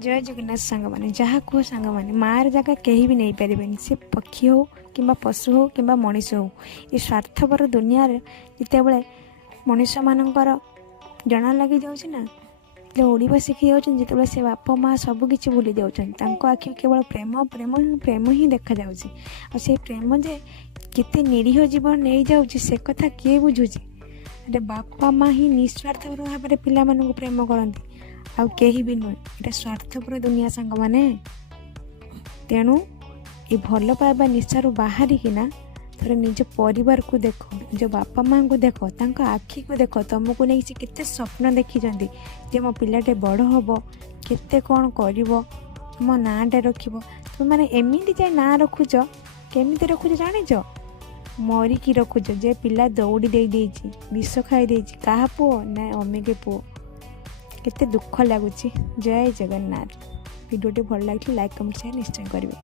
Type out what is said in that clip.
जय जगन्नाथ सांग मैंने जहाँ कह सांग मैंने मार जगह कहीं भी नहीं पारे से पक्षी हो कि पशु हो कि मनीष हो ये स्वार्थपर दुनिया जिते बड़े मनीष मानकर जना लगी जाऊँगी ना उड़वा शिखी जाऊँ जिते से बापा माँ सबकि भूली जाऊँ आखि केवल प्रेम प्रेम प्रेम ही देखा जाऊँगी से प्रेम जे केते निरीह जीवन नहीं जाऊँगी से कथा किए बुझुची अरे बापा माँ ही निस्वार्थ भाव में पिला प्रेम करती आउ कहीं भी नुहे ये स्वार्थपर दुनिया सांग मैंने तेणु ये भल पाइबा निशारू बाहरिकिना थोड़े निज परिवार को देख निज बापा माँ को देख आखि को देख तुमको नहीं से केते स्वप्न देखी जे मो पिलाटे बड़ हम केते कौन कर मो नाँटे रख तुम मैंने एमती जाए ना रखुच केमी रखुच जानिच मरिकी रखुच जे पिला दौड़ी दे विष खाई क्या पुओ ना अमिके पुओ केते दुख लगुच। जय जगन्नाथ। वीडियोटी भल लगे लाइक कमेंट शेयर निश्चय करेंगे।